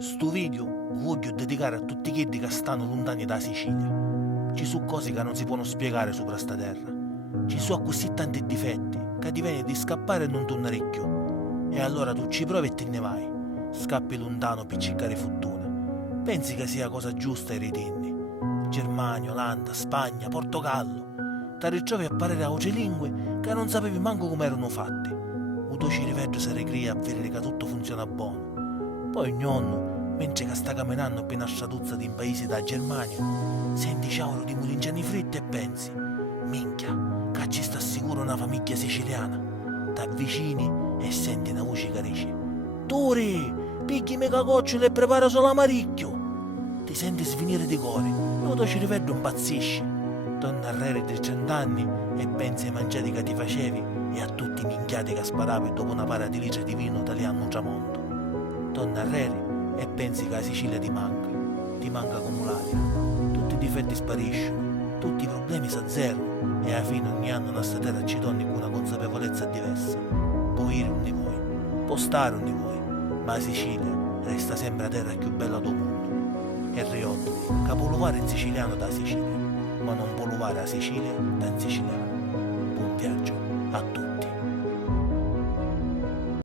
Sto video lo voglio dedicare a tutti quelli che stanno lontani da Sicilia. Ci sono cose che non si possono spiegare sopra sta terra. Ci sono così tanti difetti che ti viene di scappare e non tornare più. E allora tu ci provi e te ne vai. Scappi lontano per cercare fortuna. Pensi che sia cosa giusta e ritendi. Germania, Olanda, Spagna, Portogallo. Ti ritrovi a parlare a voce lingue che non sapevi manco come erano fatte. O tu ci rivedo se ricrea a vedere che tutto funziona buono. Poi ognuno, mentre che sta camminando per una straduzza di un paese da Germania, senti ciauro di mulingiani fritti e pensi, minchia, che ci sta sicuro una famiglia siciliana. T'avvicini e senti una voce che dice, Turi, picchi mega gocciole e prepara solo amaricchio. Ti senti svenire di cuore e tu ci rivedo impazzisci. Torna a rere di 30 anni e pensi ai mangiati che ti facevi e a tutti i minchiati che sparavi dopo una para di litri di vino italiano un tramonto. Torna a rere e pensi che la Sicilia ti manca come l'aria. Tutti i difetti spariscono, tutti i problemi s'azzerano e alla fine ogni anno nostra terra ci torni con una consapevolezza diversa. Può ire un di voi, può stare un di voi, ma la Sicilia resta sempre la terra più bella del mondo. E ricordo che può luvare in siciliano da Sicilia, ma non può luvare la Sicilia da in siciliano. Buon viaggio a tutti.